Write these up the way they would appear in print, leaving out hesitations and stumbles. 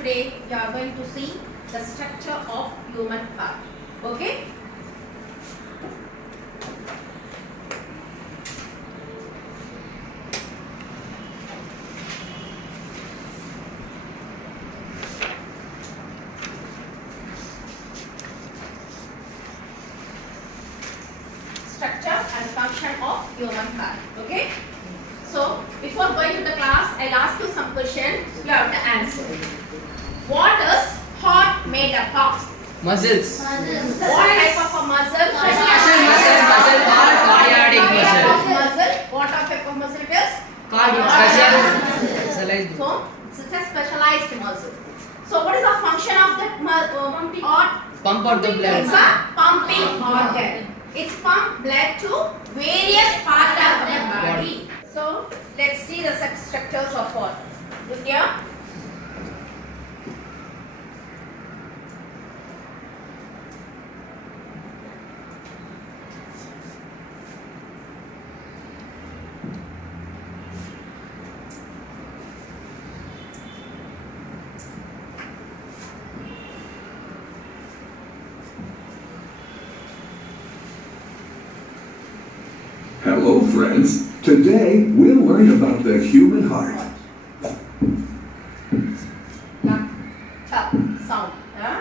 today you are going to see the structure of human heart. Okay? Structure and function of human heart. Okay? So, before going to the class, I'll ask you some questions. You have to answer. What is heart made up of? Muscles. What type of a muscle? Muscle, cardiac muscle. What type of muscle it is? Specialized. So, it's a specialized muscle. So, what is the function of that heart? Pump out the It's blood. a pumping organ. It's pump blood to various parts of the body. So, let's see the structures of heart. Look here. Hello friends, today we'll learn about the human heart. Sound.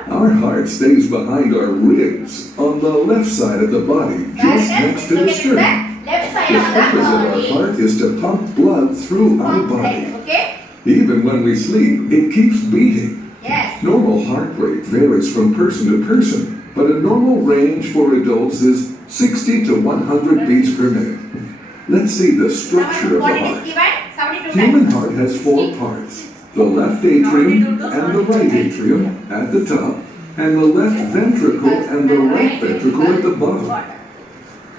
Our heart stays behind our ribs on the left side of the body, just next to the sternum. Left side The of the purpose of our body. heart is to pump blood through our Pump body. blood, okay? Even when we sleep, it keeps beating. Yes. Normal heart rate varies from person to person, but a normal range for adults is 60 to 100 beats per minute. Let's see the structure of What the it is heart. given? 72 Human times. heart has four parts. The left atrium and the right atrium at the top, and the left ventricle and the right ventricle at the bottom.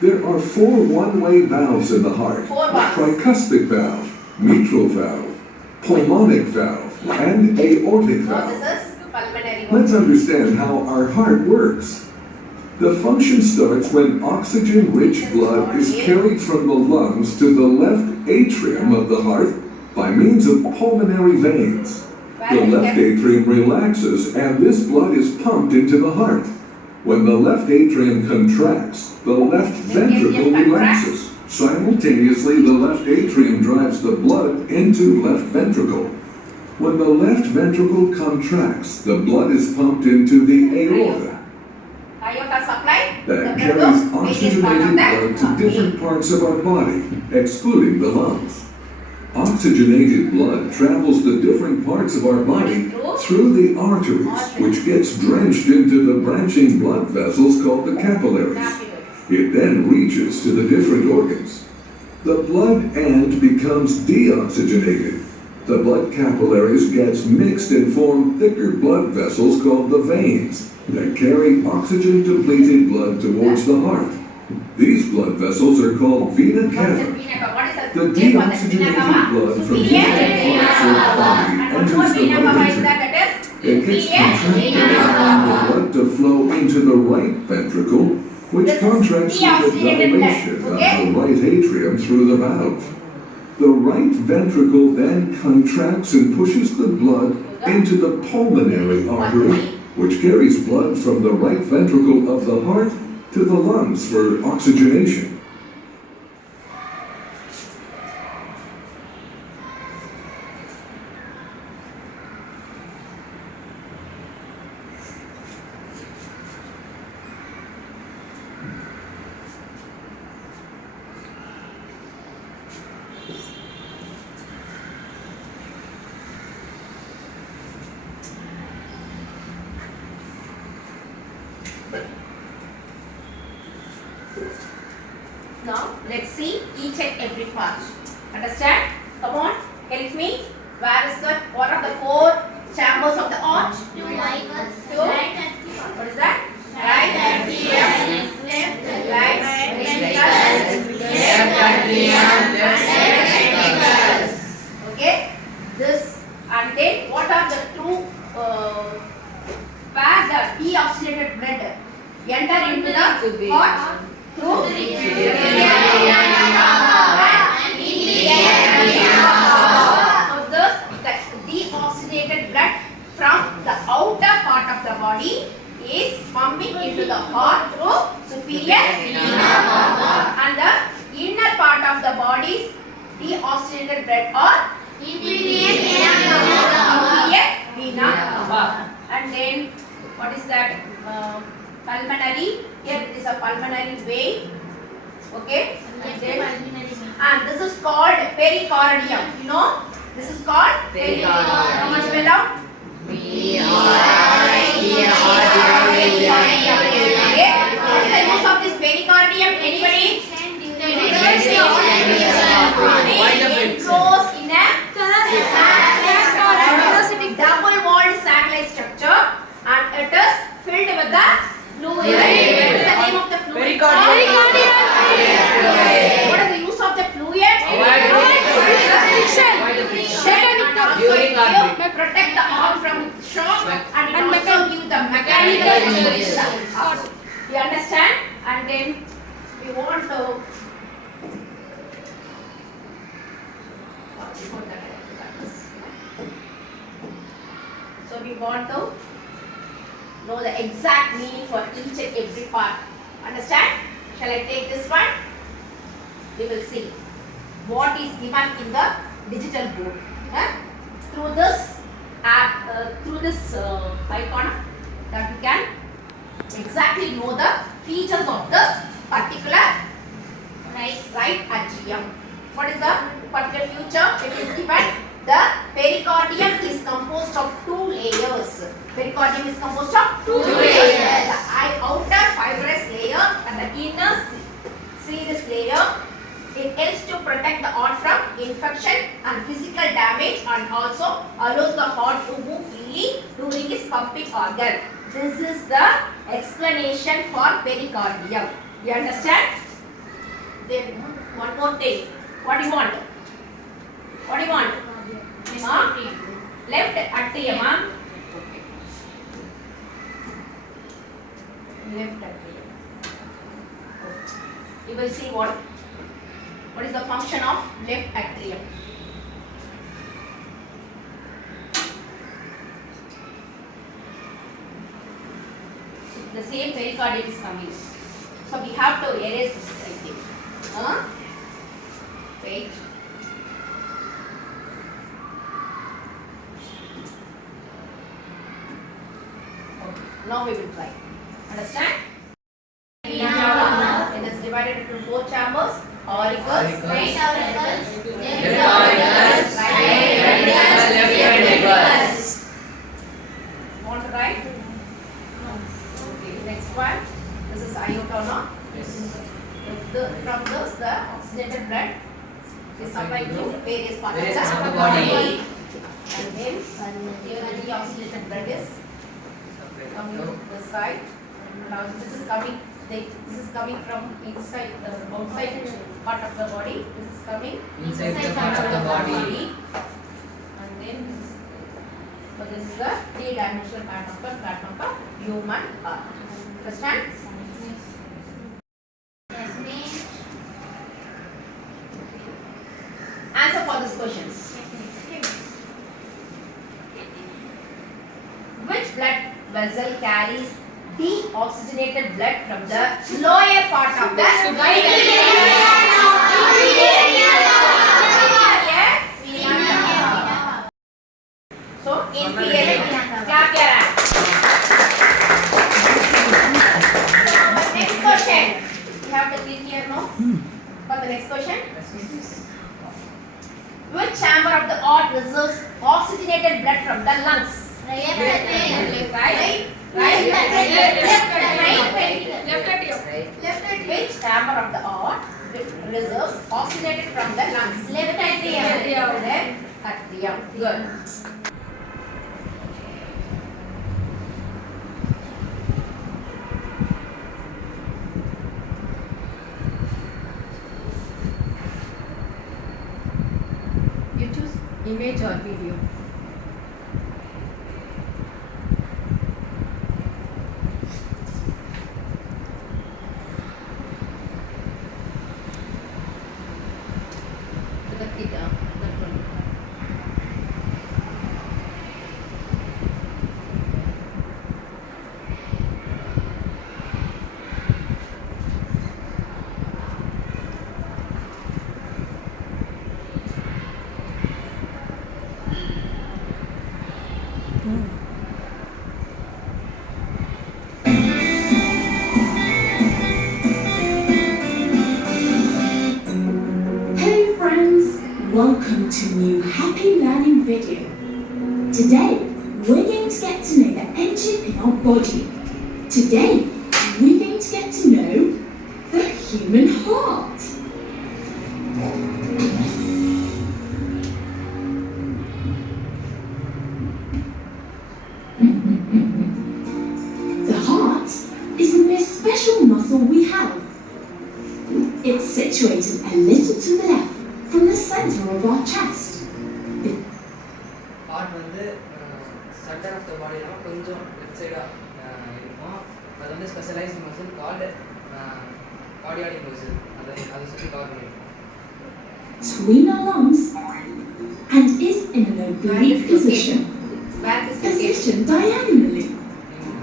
There are four one-way valves in the heart. Four valves. Tricuspid valve, mitral valve, pulmonic valve, and aortic So valve. this is pulmonary. Let's understand how our heart works. The function starts when oxygen-rich blood is carried from the lungs to the left atrium of the heart by means of pulmonary veins. The left atrium relaxes and this blood is pumped into the heart. When the left atrium contracts, the left ventricle relaxes. Simultaneously, the left atrium drives the blood into left ventricle. When the left ventricle contracts, the blood is pumped into the aorta. Aorta supply. That the carries blood to various part of oxygenated the blood to body. different parts of our body, excluding the lungs. Oxygenated blood travels to different parts of our body through the arteries, which gets drenched into the branching blood vessels called the capillaries. It then reaches to the different organs. The blood end becomes deoxygenated. The blood capillaries gets mixed and form thicker blood vessels called the veins that carry oxygen-depleted blood towards the heart. These blood vessels are called vena cava. The deoxygenated blood from different parts of the body enters the right ventricle. It gets contracted allowing the blood to flow into the right ventricle, which contracts with the dilation of the right atrium through the valve. The right ventricle then contracts and pushes the blood into the pulmonary artery, which carries blood from the right ventricle of the heart to the lungs for oxygenation. Now, let's see each and every part. Understand? Come on, help me. Where is that? What are the four chambers of the heart? Two. What is that? Right atrium, right ventricles. Okay. This and then what are the two where the deoxygenated blood enter into the heart? Through So the deoxygenated blood from body is pumping into the heart through superior and the inner part of the body is deoxygenated blood or inferior vena cava. And then what is that? Pulmonary. Here it is a pulmonary vein. Okay. And this is called pericardium. You know, this is called pericardium. How much spell out? Okay. What is the use of this pericardium? Anybody? Enclosed in a double-walled satellite structure, and it is filled with the fluid. What is the name of the fluid? Pericardium. What is the use of the fluid? It protect the arm from shock, and it also give the mechanical energy. You understand? And then we want to. So we want to know the exact meaning for each and every part. Understand? Shall I take this one? We will see what is given in the digital board. Through this app, through this icon, that we can exactly know the features of this particular right atrium. What is the particular feature? It is given. The pericardium is composed of two layers. Pericardium is composed of two layers. The outer fibrous layer and the inner serous layer. It helps to protect the heart from infection and physical damage, and also allows the heart to move freely during its pumping organ. This is the explanation for pericardium. You understand? Then one more thing. What do you want? What do you want? Left atrium. Left atrium. You will see what is the function of left atrium. The same pericardium is coming. So we have to erase this, I think. Wait. Now we will try. Understand? It is divided into 4 chambers. Auricles, right auricles, left auricles, right auricles. Want to write? No. Okay. Next one. This is aorta, no? Yes. From this, the oxygenated blood is supplied to various parts of the body. And then here the deoxygenated blood is coming this side. Now this is coming from inside the outside part of the body. This is coming inside the part of the body. And then so this is the three-dimensional pattern of a human heart. Understand? Answer for these questions. Which blood vessel carries deoxygenated blood from the lower part of the So inferior. Clap your hands. Next question. You have to click here, no? For the next question. Which chamber of the heart receives oxygenated blood from the lungs? Right? Which chamber of the heart receives oxygenated from the lungs? Left atrium. Left atrium. Good. You choose image or video. Hello friends, welcome to new Happy Learning video. Today, we're going to get to know the engine in our body. Today, we're going to get to know the human heart. The heart is the most special muscle we have. It's situated a little to the left from the center of our chest. Heart வந்து centre of the பாடினா கொஞ்சம் left சைடாக இருக்கும். அது வந்து specialised muscle called cardiac muscle. அதை சுற்றி cover பண்ணியிருக்கோம். Between our lungs and is in an oblique position. Where is the Positioned diagonally.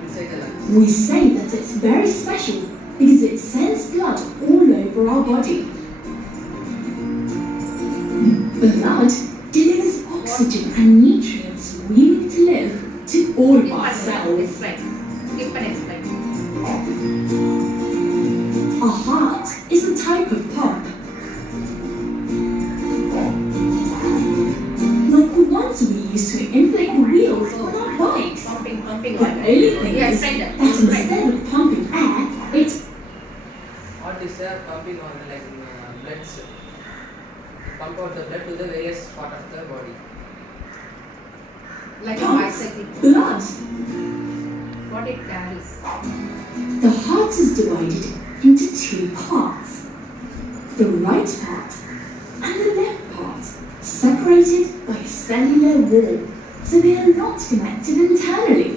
Inside the lungs. We say that it's very special because it sends blood all over our body. Blood delivers oxygen and nutrients we need to live to all our cells. Explain. Skip and explain. Our heart is a type of pump. Like the ones we use to inflate the wheels on our bikes. Pumping The oil. only thing Yeah, is explain that that. instead of pumping air, it Heart is pumping on like bloods. Pump out the blood to the various part of the body. Like a pumps bicycle. blood. What it carries. The heart is divided into two parts. The right part and the left part, separated by a cellular wall, so they are not connected internally.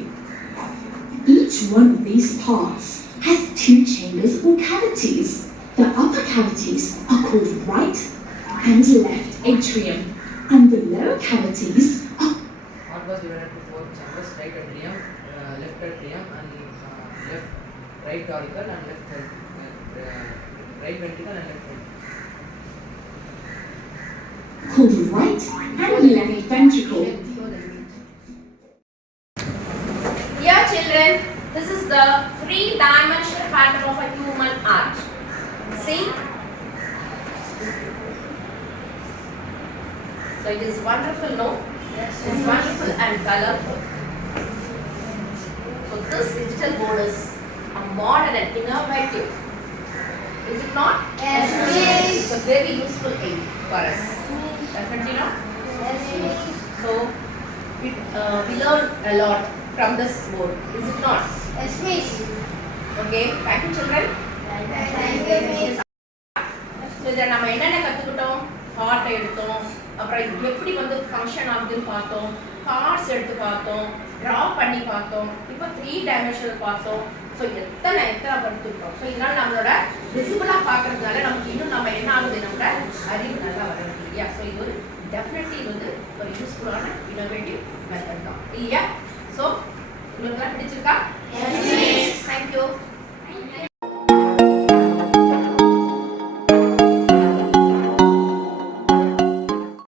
Each one of these parts has two chambers or cavities. The upper cavities are called right and left atrium, and the lower cavities are Heart was divided into 4 chambers: right atrium, left atrium, and left right auricle and right ventricle and left ventricle. called right and left ventricle. Here children, this is the three-dimensional pattern of a human heart. See? So it is wonderful, no? It's wonderful and colorful. So this digital board is a modern and innovative. Is it not? Yes. It's a very useful aid for us. Definitely not? So we learn a lot from this board. Is it not? Okay. Thank you children. So இதில் நம்ம என்னென்ன கற்றுக்கிட்டோம்? ஹார்ட்டை எடுத்தோம், அப்புறம் இது எப்படி வந்து ஃபங்க்ஷன் ஆகுதுன்னு பார்த்தோம், கார்ட்ஸ் எடுத்து பார்த்தோம், ட்ரா பண்ணி பார்த்தோம், இப்போ 3 டைமென்ஷனல் பார்த்தோம். ஸோ எத்தனை படுத்திருக்கோம். ஸோ இதனால் நம்மளோட விசிபிளாக பார்க்கறதுனால நமக்கு இன்னும் நம்ம என்ன ஆகுது, நம்மளோட அறிவு நல்லா வருது இல்லையா? ஸோ இது ஒரு டெஃபினெட்லி வந்து ஒரு யூஸ்ஃபுல்லான இனோவேட்டிவ் மெத்தட் தான் இல்லையா? ஸோ உங்களுக்கு பிடிச்சிருக்கா? தேங்க்யூ.